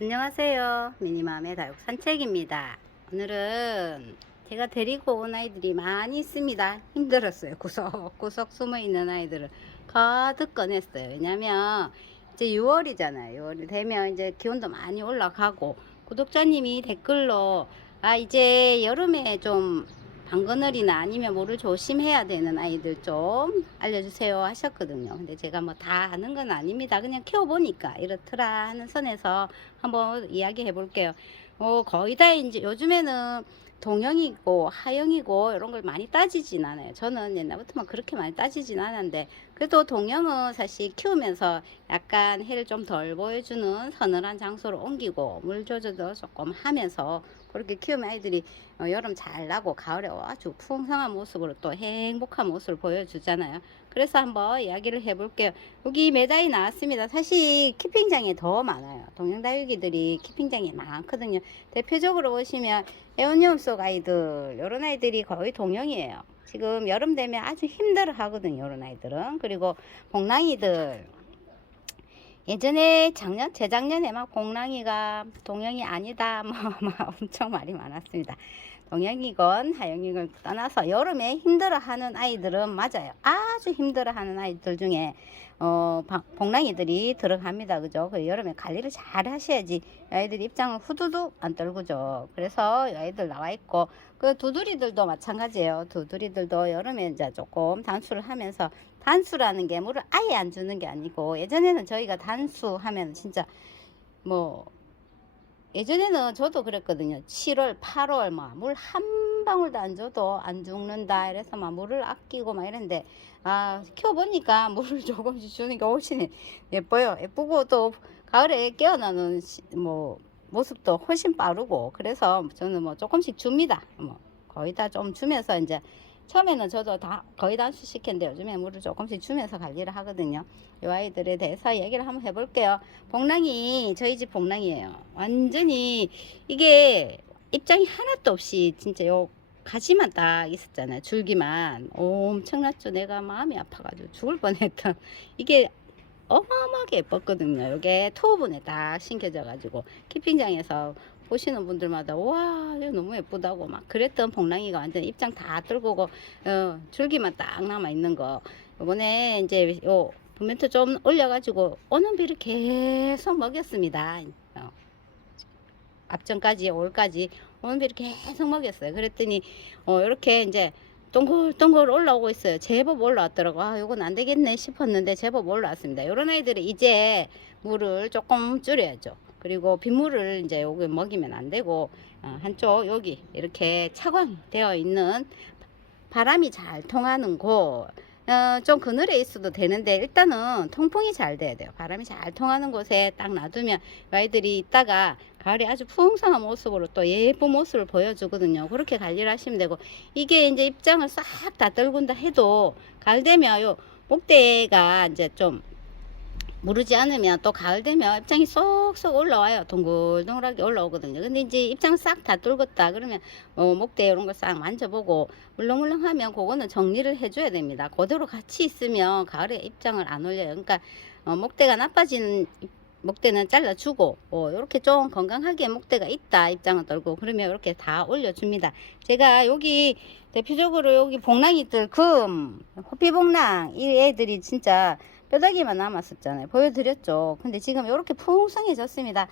안녕하세요. 미니맘의 다육 산책입니다. 오늘은 제가 데리고 온 아이들이 많이 있습니다. 힘들었어요. 구석구석 숨어 있는 아이들을 가득 꺼냈어요. 왜냐면 이제 6월이잖아요. 6월이 되면 이제 기온도 많이 올라가고, 구독자님이 댓글로 이제 여름에 좀 방그늘이나 아니면 물을 조심해야 되는 아이들 좀 알려주세요 하셨거든요. 근데 제가 뭐 다 아는 건 아닙니다. 그냥 키워보니까 이렇더라 하는 선에서 한번 이야기해 볼게요. 거의 다 이제 요즘에는 동형이고 하형이고 이런 걸 많이 따지진 않아요. 저는 옛날부터 그렇게 많이 따지진 않았는데, 그래도 동형은 사실 키우면서 약간 해를 좀 덜 보여주는 서늘한 장소로 옮기고 물 조절도 조금 하면서 그렇게 키우면 아이들이 여름 잘 나고 가을에 아주 풍성한 모습으로 또 행복한 모습을 보여주잖아요. 그래서 한번 이야기를 해볼게요. 여기 메다이 나왔습니다. 사실 키핑장에 더 많아요. 동양다육이들이 키핑장에 많거든요. 대표적으로 보시면 에오니움 속 아이들, 이런 아이들이 거의 동형이에요. 지금 여름 되면 아주 힘들어 하거든요, 이런 아이들은. 그리고 봉랑이들, 예전에 재작년에 막 봉랑이가 동형이 아니다 막 엄청 말이 많았습니다. 동형이건 하형이건 떠나서 여름에 힘들어하는 아이들은 맞아요. 아주 힘들어하는 아이들 중에 봉랑이들이 들어갑니다. 그죠? 그 여름에 관리를 잘 하셔야지 아이들 입장을 후두둑 안 떨구죠. 그래서 아이들 나와 있고, 그 두드리들도 마찬가지예요. 두드리들도 여름에 이제 조금 단수를 하면서, 단수라는 게 물을 아예 안 주는 게 아니고, 예전에는 저희가 단수 하면 진짜 뭐, 예전에는 저도 그랬거든요. 7월, 8월 막 물 한 방울도 안 줘도 안 죽는다 이래서 막 물을 아끼고 막 이랬는데, 키워보니까 물을 조금씩 주는 게 훨씬 예뻐요. 예쁘고 또 가을에 깨어나는 모습도 훨씬 빠르고, 그래서 저는 뭐 조금씩 줍니다. 뭐 거의 다 좀 주면서, 이제 처음에는 저도 다 거의 단수 시켰는데 요즘에 물을 조금씩 주면서 관리를 하거든요. 이 아이들에 대해서 얘기를 한번 해볼게요. 봉랑이, 저희 집 봉랑이에요. 완전히 이게 입장이 하나도 없이 진짜 요 가지만 딱 있었잖아요. 줄기만 엄청났죠. 내가 마음이 아파가지고 죽을 뻔했던, 이게 어마어마하게 예뻤거든요. 이게 토분에 딱 심겨져 가지고 키핑장에서 보시는 분들마다 와 이거 너무 예쁘다고 막 그랬던 봉랑이가 완전 입장 다 떨구고 줄기만 딱 남아 있는 거, 이번에 이제 요 분멘트 좀 올려가지고 오는 비를 계속 먹였습니다. 앞전까지 올까지 오는 비를 계속 먹였어요. 그랬더니 이렇게 이제 동글동글 올라오고 있어요. 제법 올라왔더라고. 요건 안 되겠네 싶었는데 제법 올라왔습니다. 이런 아이들은 이제 물을 조금 줄여야죠. 그리고 빗물을 이제 여기 먹이면 안 되고, 한쪽 여기 이렇게 차광되어 있는 바람이 잘 통하는 곳, 좀 그늘에 있어도 되는데 일단은 통풍이 잘 돼야 돼요. 바람이 잘 통하는 곳에 딱 놔두면 아이들이 있다가 가을에 아주 풍성한 모습으로 또 예쁜 모습을 보여주거든요. 그렇게 관리를 하시면 되고, 이게 이제 입장을 싹 다 떨군다 해도 가을 되면 요 목대가 이제 좀 무르지 않으면 또 가을 되면 입장이 쏙쏙 올라와요. 동글동글하게 올라오거든요. 근데 이제 입장 싹 다 뚫었다 그러면 목대 이런 거 싹 만져보고 물렁물렁하면 그거는 정리를 해줘야 됩니다. 그대로 같이 있으면 가을에 입장을 안 올려요. 그러니까 목대가 나빠진 목대는 잘라주고, 이렇게 좀 건강하게 목대가 있다 입장을 떨고 그러면 이렇게 다 올려줍니다. 제가 여기 대표적으로 여기 봉랑이들, 호피봉랑 이 애들이 진짜 뼈다귀만 남았었잖아요. 보여드렸죠. 근데 지금 이렇게 풍성해졌습니다.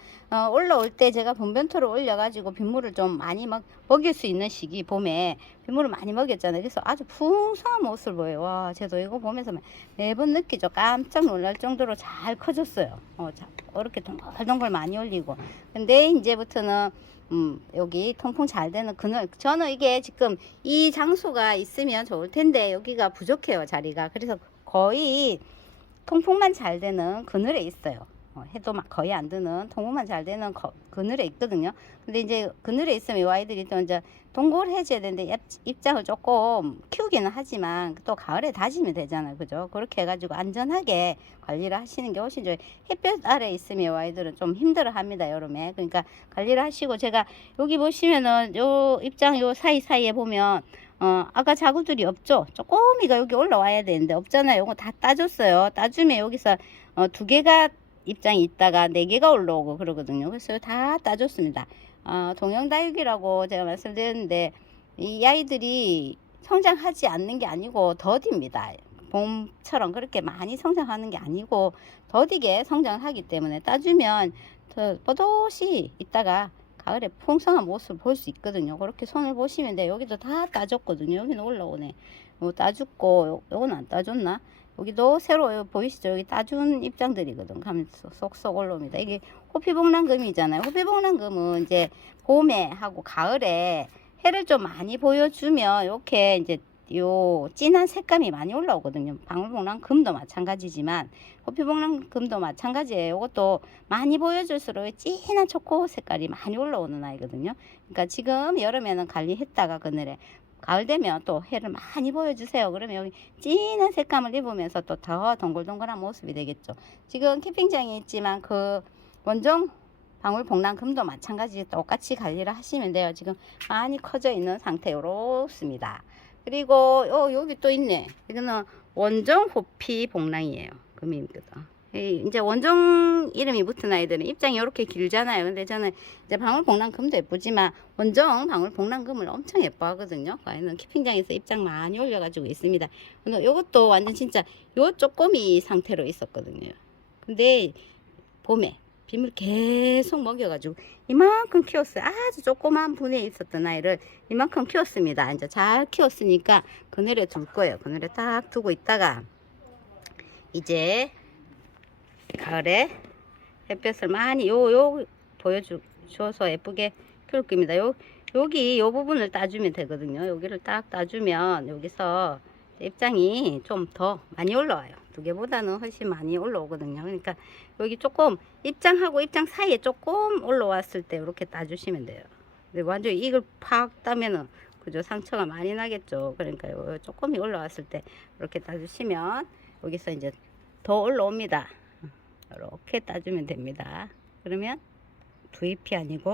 올라올 때 제가 분변토를 올려가지고 빗물을 좀 많이 먹일 수 있는 시기, 봄에 빗물을 많이 먹였잖아요. 그래서 아주 풍성한 모습을 보여요. 와, 저도 이거 보면서 매번 느끼죠. 깜짝 놀랄 정도로 잘 커졌어요. 이렇게 동글동글 많이 올리고. 근데 이제부터는 여기 통풍 잘 되는 그늘, 저는 이게 지금 이 장소가 있으면 좋을 텐데 여기가 부족해요, 자리가. 그래서 거의 통풍만 잘 되는 그늘에 있어요. 해도 막 거의 안 드는 통풍만 잘 되는 그늘에 있거든요. 근데 이제 그늘에 있으면 이 아이들이 또 이제 동글해져야 되는데 입장을 조금 키우기는 하지만 또 가을에 다지면 되잖아요. 그죠? 그렇게 해가지고 안전하게 관리를 하시는 게 훨씬 좋아요. 햇볕 아래 있으면 이 아이들은 좀 힘들어 합니다, 여름에. 그러니까 관리를 하시고, 제가 여기 보시면은 요 입장 요 사이사이에 보면 아까 자구들이 없죠. 조금이가 여기 올라와야 되는데 없잖아요. 요거 다 따줬어요. 따주면 여기서 두 개가 입장이 있다가 4개가 올라오고 그러거든요. 그래서 다 따줬습니다. 동영다육이라고 제가 말씀드렸는데 이 아이들이 성장하지 않는 게 아니고 더딥니다. 봄처럼 그렇게 많이 성장하는 게 아니고 더디게 성장을 하기 때문에 따주면 더 뽀듯이 있다가 가을에 풍성한 모습을 볼 수 있거든요. 그렇게 손을 보시면 돼요. 여기도 다 따줬거든요. 여기는 올라오네. 따줬고 요거는 안 따줬나? 여기도 새로 보이시죠? 여기 따준 입장들이거든. 가면 쏙쏙 올라옵니다. 이게 호피봉란금이잖아요. 호피봉란금은 이제 봄에 하고 가을에 해를 좀 많이 보여주면 이렇게 이제 요 진한 색감이 많이 올라오거든요. 방울복랑금도 마찬가지지만 호피복랑금도 마찬가지예요. 이것도 많이 보여줄수록 진한 초코 색깔이 많이 올라오는 아이거든요. 그러니까 지금 여름에는 관리했다가 그늘에 가을 되면 또 해를 많이 보여주세요. 그러면 여기 진한 색감을 입으면서 또 더 동글동글한 모습이 되겠죠. 지금 캠핑장에 있지만 그 원종 방울복랑금도 마찬가지 똑같이 관리를 하시면 돼요. 지금 많이 커져 있는 상태로습니다. 그리고 여기 또 있네. 이거는 원종 호피 복랑이에요. 금입니다. 이제 원종 이름이 붙은 아이들은 입장이 이렇게 길잖아요. 근데 저는 이제 방울복랑금도 예쁘지만 원종 방울복랑금을 엄청 예뻐하거든요. 아이는 키핑장에서 입장 많이 올려가지고 있습니다. 근데 이것도 완전 진짜 요 쪼꼬미 상태로 있었거든요. 근데 봄에 빗물 계속 먹여가지고 이만큼 키웠어요. 아주 조그만 분에 있었던 아이를 이만큼 키웠습니다. 이제 잘 키웠으니까 그늘에 둘 거예요. 그늘에 딱 두고 있다가 이제 가을에 햇볕을 많이 요 보여줘서 예쁘게 키울 겁니다. 여기 요 부분을 따주면 되거든요. 여기를 딱 따주면 여기서 입장이 좀 더 많이 올라와요. 2개보다는 훨씬 많이 올라오거든요. 그러니까 여기 조금 입장하고 입장 사이에 조금 올라왔을 때 이렇게 따주시면 돼요. 근데 완전 이걸 팍 따면은 그죠, 상처가 많이 나겠죠. 그러니까 요 조금이 올라왔을 때 이렇게 따주시면 여기서 이제 더 올라옵니다. 이렇게 따주면 됩니다. 그러면 2잎이 아니고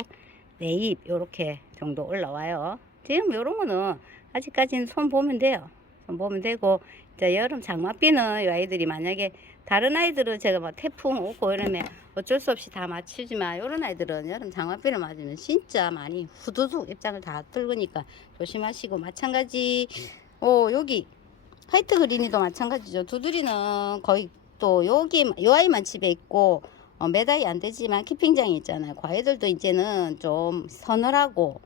4잎 이렇게 정도 올라와요. 지금 이런 거는 아직까지는 손 보면 돼요. 손 보면 되고, 이제 여름 장맛비는 이 아이들이 만약에 다른 아이들은 제가 뭐 태풍 오고 이러면 어쩔 수 없이 다 맞추지만 이런 아이들은 여름 장맛비를 맞으면 진짜 많이 후두둑 입장을 다 뚫으니까 조심하시고, 마찬가지 여기 화이트 그린이도 마찬가지죠. 두드리는 거의 또 여기 요 아이만 집에 있고 매달이 안 되지만 키핑장이 있잖아요. 그 아이들도 이제는 좀 서늘하고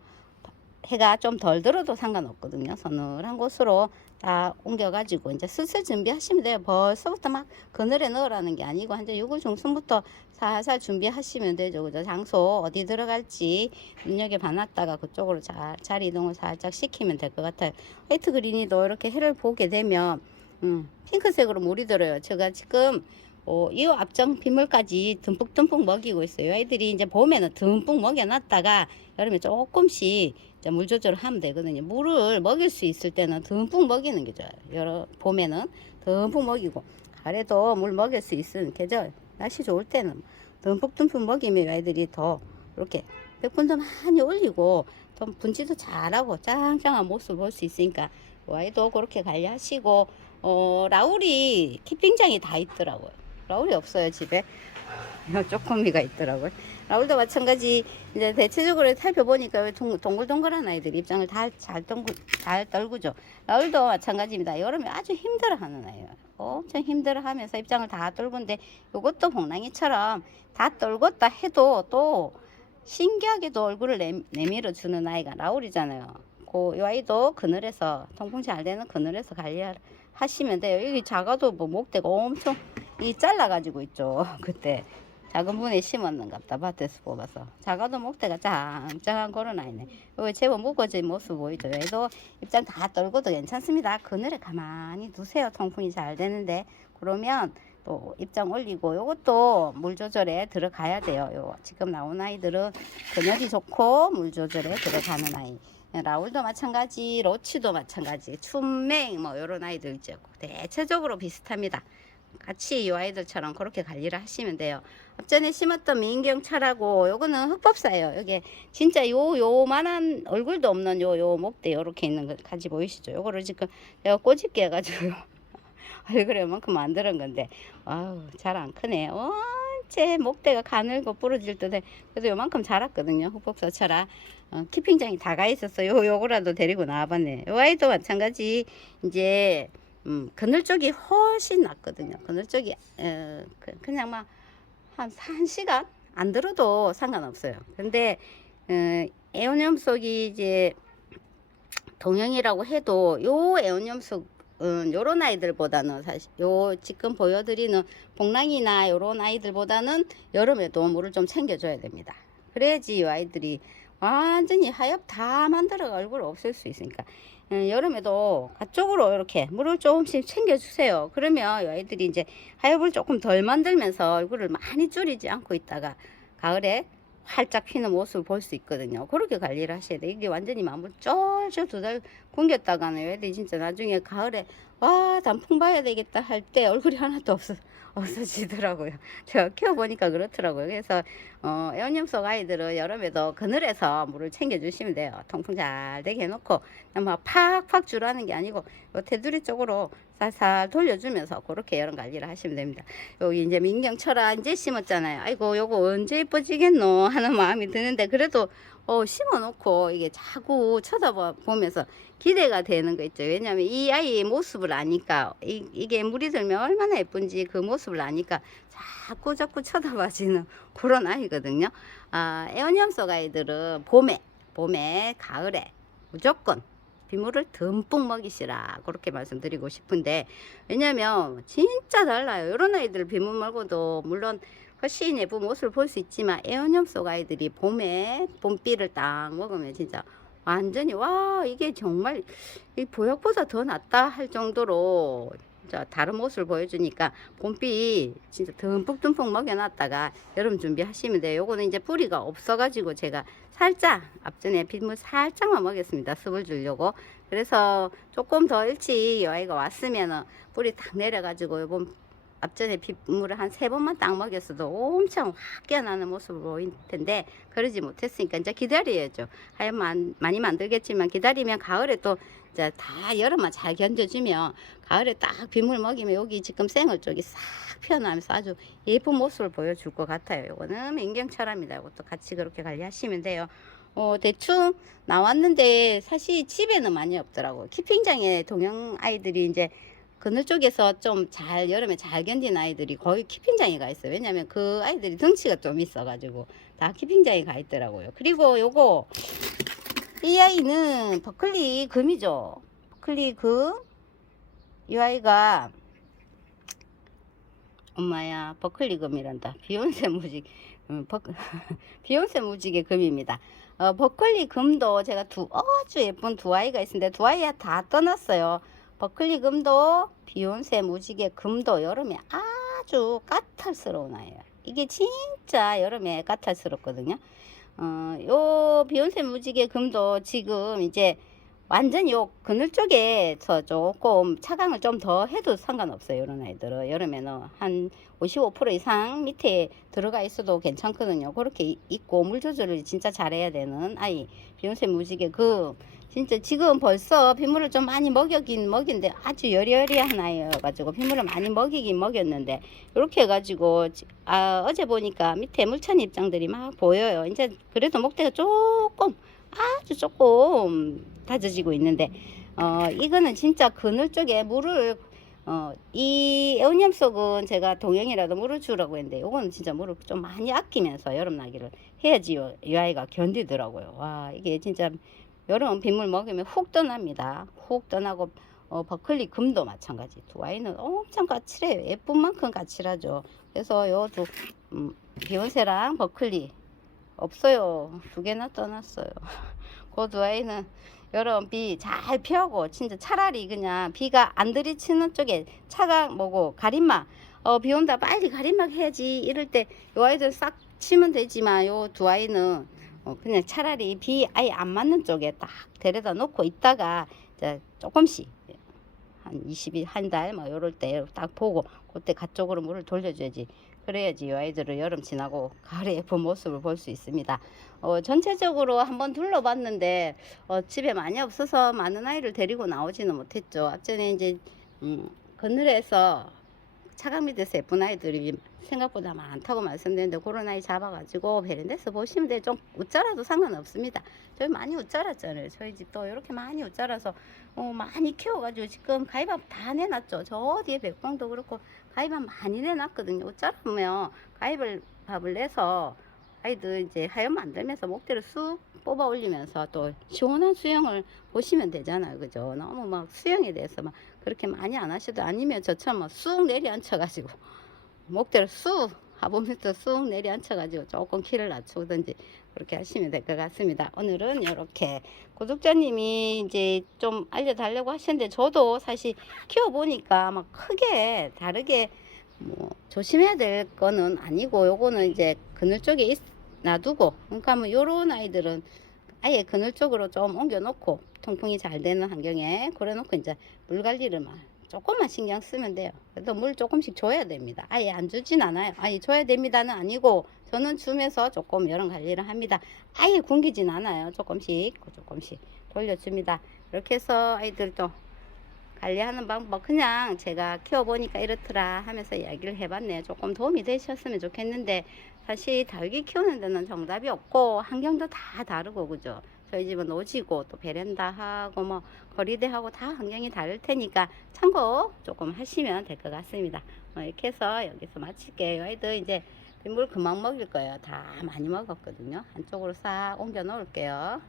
해가 좀 덜 들어도 상관없거든요. 서늘한 곳으로 다 옮겨가지고 이제 슬슬 준비하시면 돼요. 벌써부터 막 그늘에 넣으라는 게 아니고 한 6월 중순부터 살살 준비하시면 되죠. 그죠? 장소 어디 들어갈지 눈여겨 봐놨다가 그쪽으로 자리 이동을 살짝 시키면 될 것 같아요. 화이트 그린이도 이렇게 해를 보게 되면 핑크색으로 물이 들어요. 제가 지금 이 앞정 빗물까지 듬뿍듬뿍 먹이고 있어요. 아이들이 이제 봄에는 듬뿍 먹여놨다가 여름에 조금씩 이제 물 조절을 하면 되거든요. 물을 먹일 수 있을 때는 듬뿍 먹이는 게 좋아요. 봄에는 듬뿍 먹이고, 가을에도 물 먹일 수 있는 계절, 날씨 좋을 때는 듬뿍듬뿍 먹이면 아이들이 더 이렇게 백분도 많이 올리고 더 분치도 잘하고 짱짱한 모습을 볼 수 있으니까 아이도 그렇게 관리하시고, 라울이 키핑장이 다 있더라고요. 라울이 없어요, 집에. 쪼꼬미가 있더라고요. 라울도 마찬가지. 이제 대체적으로 살펴보니까 왜 동글동글한 아이들 입장을 잘 떨구죠. 라울도 마찬가지입니다. 여름에 아주 힘들어하는 아이예요. 엄청 힘들어하면서 입장을 다 떨군데, 이것도 복랑이처럼 다 떨궜다 해도 또 신기하게도 얼굴을 내밀어 주는 아이가 라울이잖아요. 이 아이도 그늘에서 통풍 잘 되는 그늘에서 관리하시면 돼요. 여기 작아도 뭐 목대가 엄청 잘라가지고 있죠. 그때 작은 분에 심었는갑다. 밭에서 뽑아서 작아도 목대가 짱짱한 그런 아이네. 여기 제법 무거워진 모습 보이죠. 얘도 입장 다 떨고도 괜찮습니다. 그늘에 가만히 두세요. 통풍이 잘 되는데. 그러면 또 입장 올리고, 요것도 물 조절에 들어가야 돼요. 지금 나온 아이들은 그늘이 좋고 물 조절에 들어가는 아이. 라울도 마찬가지, 로치도 마찬가지, 춘맹 뭐 요런 아이들 있죠. 대체적으로 비슷합니다. 같이 이 아이들처럼 그렇게 관리를 하시면 돼요. 앞전에 심었던 민경차라고, 요거는 흑법사예요. 여기 진짜 요만한 얼굴도 없는 요 목대 요렇게 있는 거 가지 보이시죠? 요거를 지금 내가 꼬집게 해가지고 얼굴에 만큼 만드는 건데, 아우 잘 안 크네. 제 목대가 가늘고 부러질 듯해. 그래도 요만큼 자랐거든요. 흑복사철아. 키핑장이 다 가 있었어요. 요거라도 데리고 나와봤네. 요 아이도 마찬가지. 이제 그늘 쪽이 훨씬 낫거든요. 그늘 쪽이 그냥 막 한 시간 안 들어도 상관없어요. 근데 에오니움 속이 이제 동형이라고 해도 요 에오니움 속 요런 아이들보다는 사실 요 지금 보여드리는 복랑이나 요런 아이들보다는 여름에도 물을 좀 챙겨줘야 됩니다. 그래야지 이 아이들이 완전히 하엽 다 만들어 얼굴 없앨 수 있으니까 여름에도 가쪽으로 이렇게 물을 조금씩 챙겨주세요. 그러면 이 아이들이 이제 하엽을 조금 덜 만들면서 얼굴을 많이 줄이지 않고 있다가 가을에 활짝 피는 모습을 볼 수 있거든요. 그렇게 관리를 하셔야 돼요. 이게 완전히 막 물 쫄쫄 2달 굶겼다가는 애들이 진짜 나중에 가을에 와 단풍 봐야 되겠다 할 때 얼굴이 하나도 없어지더라고요. 제가 키워보니까 그렇더라고요. 그래서 에오니움 속 아이들은 여름에도 그늘에서 물을 챙겨주시면 돼요. 통풍 잘 되게 해놓고 막 팍팍 주라는 게 아니고 요 테두리 쪽으로 살살 돌려주면서 그렇게 여름 관리를 하시면 됩니다. 여기 이제 민경철아 이제 심었잖아요. 아이고 요거 언제 예뻐지겠노 하는 마음이 드는데 그래도 심어놓고 이게 자꾸 쳐다보면서 기대가 되는 거 있죠. 왜냐면 이 아이의 모습을 아니까 이게 물이 들면 얼마나 예쁜지 그 모습을 아니까 자꾸 쳐다봐지는 그런 아이거든요. 에오니움 속 아이들은 봄에 가을에 무조건 빗물을 듬뿍 먹이시라 그렇게 말씀드리고 싶은데 왜냐면 진짜 달라요. 이런 아이들 빗물 말고도 물론 훨씬 예쁜 모습을 볼 수 있지만 에오니움 속 아이들이 봄에 봄비를 딱 먹으면 진짜 완전히 와 이게 정말 이 보약보다 더 낫다 할 정도로 진짜 다른 모습을 보여주니까 봄비 진짜 듬뿍 먹여놨다가 여름 준비하시면 돼요. 요거는 이제 뿌리가 없어가지고 제가 살짝 앞전에 빗물 살짝만 먹였습니다. 습을 주려고. 그래서 조금 더 일찍 이 아이가 왔으면은 뿌리 딱 내려가지고 요번 앞전에 빗물을 한 3번만 딱 먹였어도 엄청 확 깨어나는 모습을 보일 텐데 그러지 못했으니까 이제 기다려야죠. 하여 많이 만들겠지만 기다리면 가을에 또 이제 다 여름만 잘 견뎌주면 가을에 딱 빗물 먹이면 여기 지금 생얼 쪽이 싹 피어나면서 아주 예쁜 모습을 보여줄 것 같아요. 이거는 민경철합니다. 이것도 같이 그렇게 관리하시면 돼요. 대충 나왔는데 사실 집에는 많이 없더라고요. 키핑장에 동양 아이들이 이제 그늘 쪽에서 좀 여름에 잘 견딘 아이들이 거의 키핑장에 가 있어요. 왜냐면 그 아이들이 덩치가 좀 있어가지고 다 키핑장에 가 있더라고요. 그리고 요거 이 아이는 버클리 금이죠. 버클리 금. 이 아이가 엄마야 버클리 금이란다. 비욘세 무직 비욘세 무직의 금입니다. 버클리 금도 제가 아주 예쁜 두 아이가 있는데 두 아이 다 떠났어요. 버클리 금도 비욘세 무지개 금도 여름에 아주 까탈스러운 아이예요. 이게 진짜 여름에 까탈스럽거든요. 요 비욘세 무지개 금도 지금 이제 완전히 요 그늘 쪽에서 조금 차강을 좀 더 해도 상관없어요. 이런 아이들은 여름에는 한 55% 이상 밑에 들어가 있어도 괜찮거든요. 그렇게 있고 물 조절을 진짜 잘해야 되는 아이 비욘세 무지개 금. 진짜 지금 벌써 빗물을 좀 많이 먹인데 아주 여리여리한 아이여가지고 빗물을 많이 먹였는데 이렇게 해가지고 어제 보니까 밑에 물찬 입장들이 막 보여요. 이제 그래도 목대가 아주 조금 다져지고 있는데 이거는 진짜 그늘 쪽에 물을 이 에오니움 속은 제가 동형이라도 물을 주라고 했는데 이거는 진짜 물을 좀 많이 아끼면서 여름 나기를 해야지 이 아이가 견디더라고요. 와 이게 진짜 여름 빗물 먹으면 훅 떠납니다. 훅 떠나고 버클리 금도 마찬가지. 두 아이는 엄청 까칠해요. 예쁜 만큼 까칠하죠. 그래서 요 비욘세랑 버클리 없어요. 2개나 떠났어요. 그 두 아이는 여름 비 잘 피하고 진짜 차라리 그냥 비가 안 들이치는 쪽에 차가 가림막 비 온다 빨리 가림막 해야지 이럴 때 요 아이들 싹 치면 되지만 요 두 아이는 그냥 차라리 비 아예 안 맞는 쪽에 딱 데려다 놓고 있다가 이제 조금씩 한 20일 한 달 뭐 요럴 때 딱 보고 그때 가쪽으로 물을 돌려줘야지. 그래야지 이 아이들을 여름 지나고 가을에 예쁜 모습을 볼 수 있습니다. 전체적으로 한번 둘러봤는데 집에 많이 없어서 많은 아이를 데리고 나오지는 못했죠. 앞전에 이제 그늘에서 차각 밑에서 예쁜 아이들이 생각보다 많다고 말씀드렸는데 그런 아이 잡아가지고 베란다에서 보시면 돼요. 좀 웃자라도 상관없습니다. 저희 많이 웃자랐잖아요. 저희 집도 이렇게 많이 웃자라서 많이 키워가지고 지금 가위밥 다 내놨죠. 저 뒤에 백봉도 그렇고 가위밥 많이 내놨거든요. 웃자라면 가위밥을 내서 아이들 이제 하염 만들면서 목대를 쑥 뽑아 올리면서 또 시원한 수영을 보시면 되잖아요. 그죠? 너무 막 수영에 대해서 막 그렇게 많이 안 하셔도, 아니면 저처럼 막 쑥 내려앉혀가지고 목대를 쑥 하부미터 쑥 내려앉혀가지고 조금 키를 낮추든지 그렇게 하시면 될 것 같습니다. 오늘은 이렇게 구독자님이 이제 좀 알려달라고 하셨는데 저도 사실 키워보니까 막 크게 다르게 뭐 조심해야 될 거는 아니고, 요거는 이제 그늘 쪽에 놔두고, 그러니까 뭐 요런 아이들은 아예 그늘 쪽으로 좀 옮겨 놓고 통풍이 잘 되는 환경에 그래 놓고 이제 물 관리를 조금만 신경 쓰면 돼요. 그래도 물 조금씩 줘야 됩니다. 아예 안 주진 않아요. 아예 줘야 됩니다는 아니고, 저는 주면서 조금 여러 관리를 합니다. 아예 굶기진 않아요. 조금씩 돌려줍니다. 이렇게 해서 아이들도 관리하는 방법, 그냥 제가 키워보니까 이렇더라 하면서 이야기를 해봤네요. 조금 도움이 되셨으면 좋겠는데, 사실 다육이 키우는 데는 정답이 없고 환경도 다 다르고, 그죠? 저희 집은 오지고 또 베란다하고 뭐 거리대하고 다 환경이 다를 테니까 참고 조금 하시면 될 것 같습니다. 이렇게 해서 여기서 마칠게요. 아이들 이제 물 그만 먹일 거예요. 다 많이 먹었거든요. 한쪽으로 싹 옮겨 놓을게요.